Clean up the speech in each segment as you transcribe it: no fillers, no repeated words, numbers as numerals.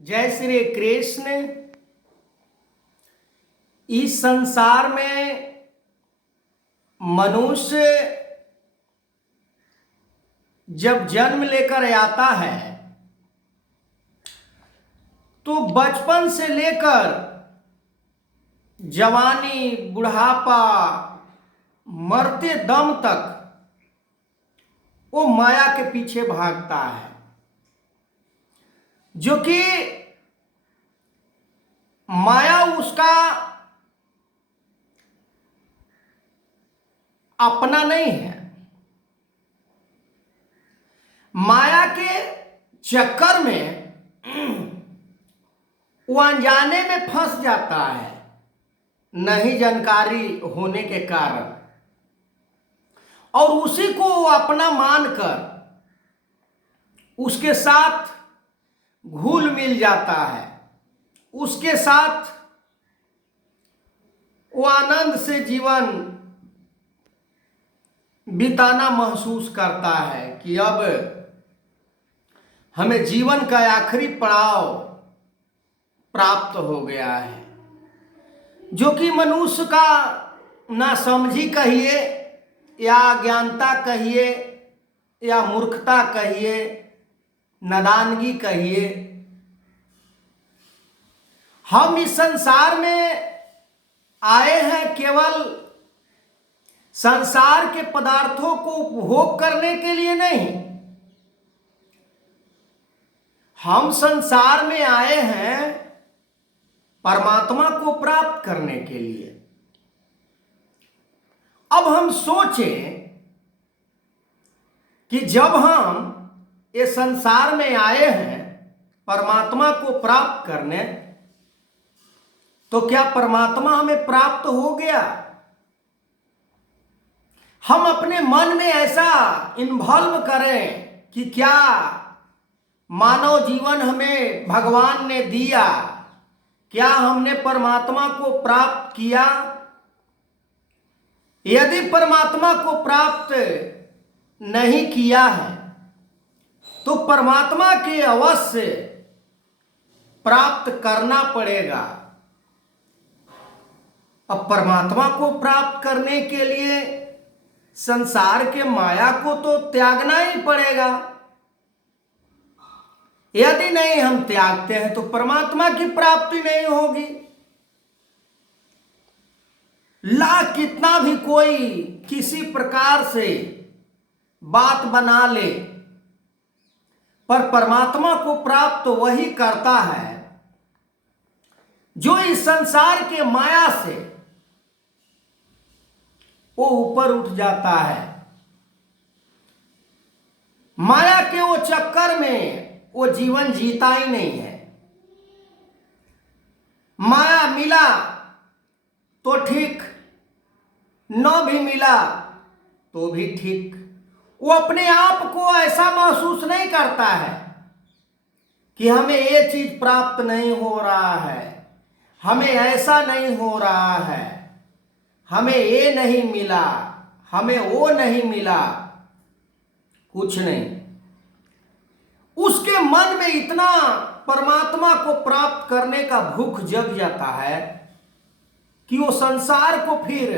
जय श्री कृष्ण। इस संसार में मनुष्य जब जन्म लेकर आता है तो बचपन से लेकर जवानी, बुढ़ापा, मरते दम तक वो माया के पीछे भागता है, जो कि माया उसका अपना नहीं है। माया के चक्कर में वो अनजाने में फंस जाता है, नहीं जानकारी होने के कारण, और उसी को वो अपना मानकर उसके साथ घुल मिल जाता है, उसके साथ वो आनंद से जीवन बिताना महसूस करता है कि अब हमें जीवन का आखिरी पड़ाव प्राप्त हो गया है, जो कि मनुष्य का नासमझी कहिए या अज्ञानता कहिए या मूर्खता कहिए, नादानगी कहिए। हम इस संसार में आए हैं केवल संसार के पदार्थों को उपभोग करने के लिए नहीं। हम संसार में आए हैं परमात्मा को प्राप्त करने के लिए। अब हम सोचें कि जब हम ये संसार में आए हैं परमात्मा को प्राप्त करने, तो क्या परमात्मा हमें प्राप्त हो गया? हम अपने मन में ऐसा इन्वॉल्व करें कि क्या मानव जीवन हमें भगवान ने दिया, क्या हमने परमात्मा को प्राप्त किया? यदि परमात्मा को प्राप्त नहीं किया है तो परमात्मा के अवश्य प्राप्त करना पड़ेगा। अब परमात्मा को प्राप्त करने के लिए संसार के माया को तो त्यागना ही पड़ेगा। यदि नहीं हम त्यागते हैं तो परमात्मा की प्राप्ति नहीं होगी। लाख कितना भी कोई किसी प्रकार से बात बना ले, पर परमात्मा को प्राप्त वही करता है जो इस संसार के माया से वो ऊपर उठ जाता है। माया के वो चक्कर में वो जीवन जीता ही नहीं है। माया मिला तो ठीक, न भी मिला तो भी ठीक। वो अपने आप को ऐसा महसूस नहीं करता है कि हमें ये चीज प्राप्त नहीं हो रहा है, हमें ऐसा नहीं हो रहा है, हमें ये नहीं मिला, हमें वो नहीं मिला, कुछ नहीं। उसके मन में इतना परमात्मा को प्राप्त करने का भूख जग जाता है कि वो संसार को फिर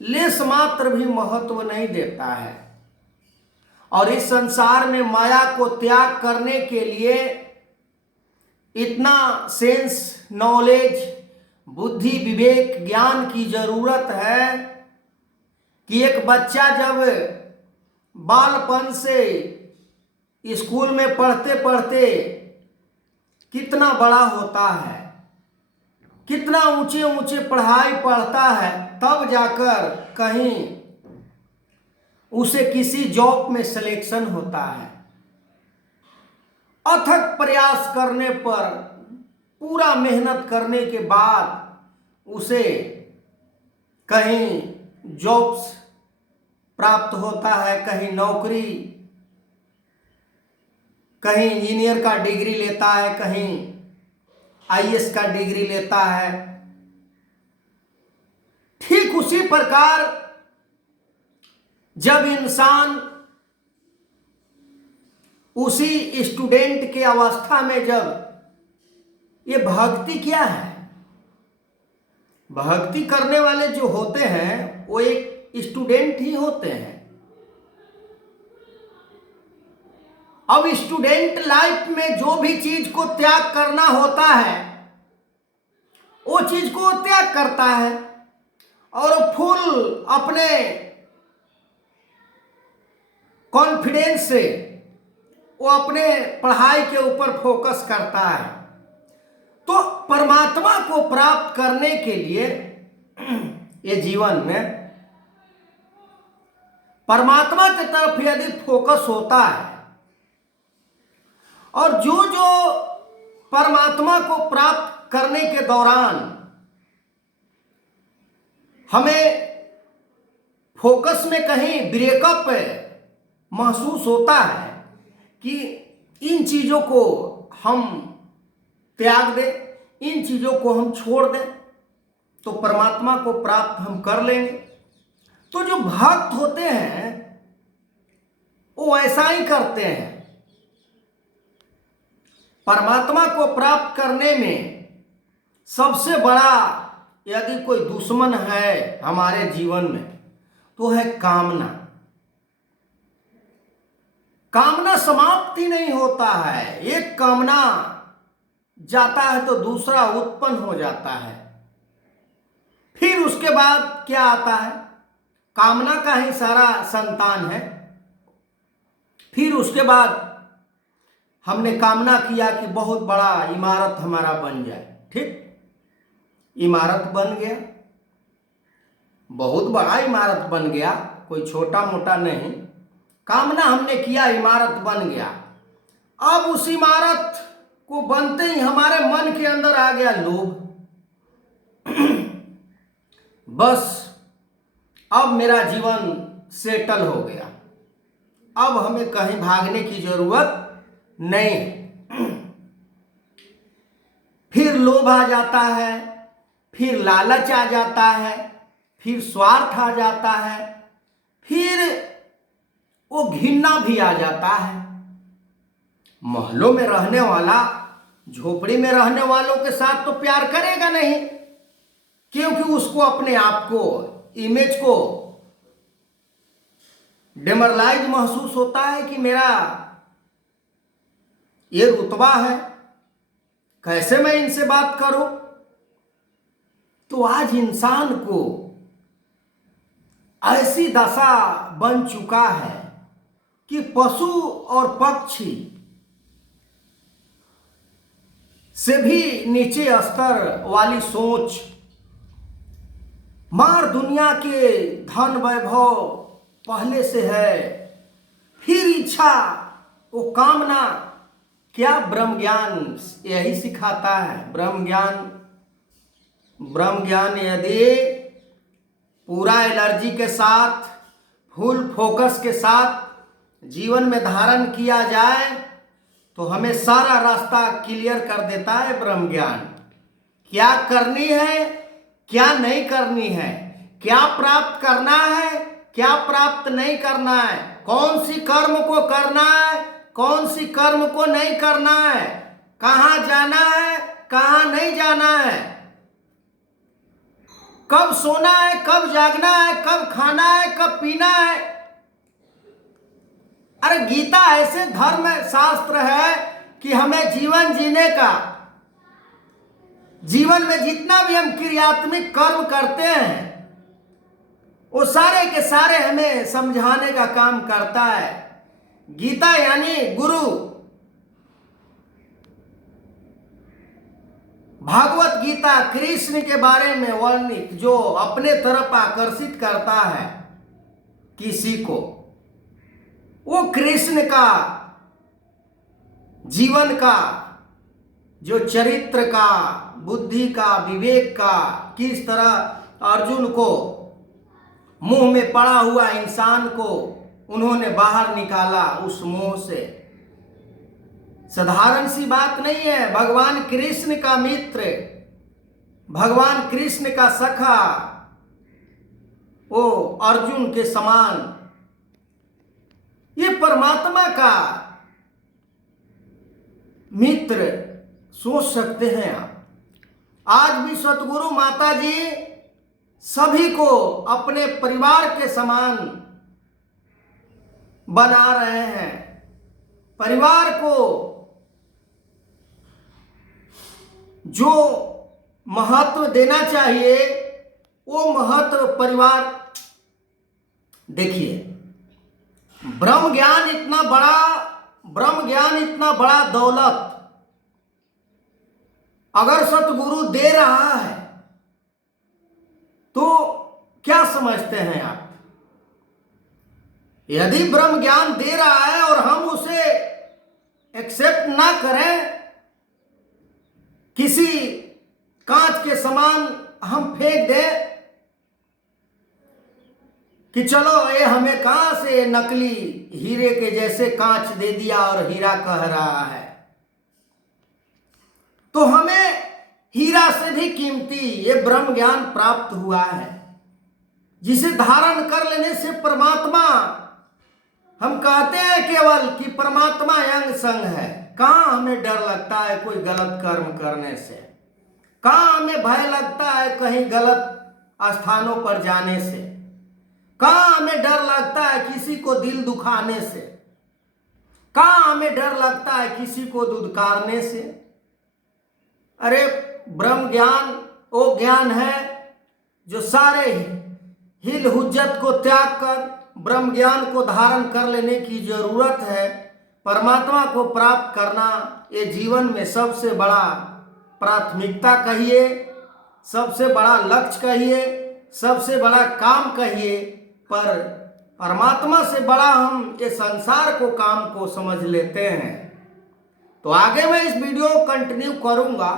लेस मात्र भी महत्व नहीं देता है, और इस संसार में माया को त्याग करने के लिए इतना सेंस, नॉलेज, बुद्धि, विवेक, ज्ञान की जरूरत है कि एक बच्चा जब बालपन से स्कूल में पढ़ते पढ़ते कितना बड़ा होता है, कितना ऊंचे ऊंचे पढ़ाई पढ़ता है, तब जाकर कहीं उसे किसी जॉब में सिलेक्शन होता है। अथक प्रयास करने पर, पूरा मेहनत करने के बाद उसे कहीं जॉब्स प्राप्त होता है, कहीं नौकरी, कहीं इंजीनियर का डिग्री लेता है, कहीं आईएएस का डिग्री लेता है। ठीक उसी प्रकार जब इंसान उसी स्टूडेंट के अवस्था में जब ये भक्ति क्या है, भक्ति करने वाले जो होते हैं वो एक स्टूडेंट ही होते हैं। अब स्टूडेंट लाइफ में जो भी चीज को त्याग करना होता है वो चीज को त्याग करता है और फुल अपने कॉन्फिडेंस से वो अपने पढ़ाई के ऊपर फोकस करता है। तो परमात्मा को प्राप्त करने के लिए ये जीवन में परमात्मा की तरफ यदि फोकस होता है और जो जो परमात्मा को प्राप्त करने के दौरान हमें फोकस में कहीं ब्रेकअप महसूस होता है कि इन चीजों को हम त्याग दें, इन चीजों को हम छोड़ दें तो परमात्मा को प्राप्त हम कर लेंगे। तो जो भक्त होते हैं वो ऐसा ही करते हैं। परमात्मा को प्राप्त करने में सबसे बड़ा यदि कोई दुश्मन है हमारे जीवन में तो है कामना। कामना समाप्त ही नहीं होता है, एक कामना जाता है तो दूसरा उत्पन्न हो जाता है। फिर उसके बाद क्या आता है, कामना का ही सारा संतान है। फिर उसके बाद हमने कामना किया कि बहुत बड़ा इमारत हमारा बन जाए, ठीक, इमारत बन गया, बहुत बड़ा इमारत बन गया, कोई छोटा मोटा नहीं। कामना हमने किया, इमारत बन गया। अब उस इमारत को बनते ही हमारे मन के अंदर आ गया लोभ। बस अब मेरा जीवन सेटल हो गया, अब हमें कहीं भागने की जरूरत नहीं। फिर लोभ आ जाता है, फिर लालच आ जाता है, फिर स्वार्थ आ जाता है, फिर वो घृणा भी आ जाता है। महलों में रहने वाला झोपड़ी में रहने वालों के साथ तो प्यार करेगा नहीं, क्योंकि उसको अपने आप को, इमेज को डेमोरलाइज महसूस होता है कि मेरा ये रुतबा है, कैसे मैं इनसे बात करूं। तो आज इंसान को ऐसी दशा बन चुका है कि पशु और पक्षी से भी नीचे स्तर वाली सोच, मार दुनिया के धन वैभव पहले से है, फिर इच्छा, वो कामना। क्या ब्रह्म ज्ञान यही सिखाता है। ब्रह्म ज्ञान यदि पूरा एनर्जी के साथ, फुल फोकस के साथ जीवन में धारण किया जाए तो हमें सारा रास्ता क्लियर कर देता है ब्रह्म ज्ञान। क्या करनी है, क्या नहीं करनी है, क्या प्राप्त करना है, क्या प्राप्त नहीं करना है, कौन सी कर्म को करना है, कौन सी कर्म को नहीं करना है, कहाँ जाना है, कहाँ नहीं जाना है, कब सोना है, कब जागना है, कब खाना है, कब पीना है। अरे गीता ऐसे धर्म शास्त्र है कि हमें जीवन जीने का, जीवन में जितना भी हम क्रियात्मक कर्म करते हैं वो सारे के सारे हमें समझाने का काम करता है। गीता यानी गुरु, भागवत गीता कृष्ण के बारे में वर्णित, जो अपने तरफ आकर्षित करता है किसी को, वो कृष्ण का जीवन का, जो चरित्र का, बुद्धि का, विवेक का, किस तरह अर्जुन को, मुंह में पड़ा हुआ इंसान को उन्होंने बाहर निकाला उस मोह से। साधारण सी बात नहीं है। भगवान कृष्ण का मित्र, भगवान कृष्ण का सखा, वो अर्जुन के समान, ये परमात्मा का मित्र सोच सकते हैं आप। आज भी सतगुरु माता जी सभी को अपने परिवार के समान बना रहे हैं। परिवार को जो महत्व देना चाहिए वो महत्व परिवार। देखिए, ब्रह्म ज्ञान इतना बड़ा दौलत अगर सतगुरु दे रहा है तो क्या समझते हैं आप? यदि ब्रह्म ज्ञान दे रहा है और हम उसे एक्सेप्ट ना करें, किसी कांच के समान हम फेंक दें कि चलो ये हमें कहां से नकली हीरे के जैसे कांच दे दिया और हीरा कह रहा है, तो हमें हीरा से भी कीमती ये ब्रह्म ज्ञान प्राप्त हुआ है, जिसे धारण कर लेने से परमात्मा, हम कहते हैं केवल कि परमात्मा अंग संग है। कहां हमें डर लगता है कोई गलत कर्म करने से? कहां हमें भय लगता है कहीं गलत स्थानों पर जाने से? कहां हमें डर लगता है किसी को दिल दुखाने से? कहां हमें डर लगता है किसी को दुदकारने से? अरे ब्रह्म ज्ञान वो ज्ञान है जो सारे हिल हुज्जत को त्याग कर ब्रह्म ज्ञान को धारण कर लेने की जरूरत है। परमात्मा को प्राप्त करना ये जीवन में सबसे बड़ा प्राथमिकता कहिए, सबसे बड़ा लक्ष्य कहिए, सबसे बड़ा काम कहिए, पर परमात्मा से बड़ा हम ये संसार को काम को समझ लेते हैं। तो आगे मैं इस वीडियो को कंटिन्यू करूंगा।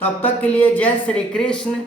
तब तक के लिए जय श्री कृष्ण।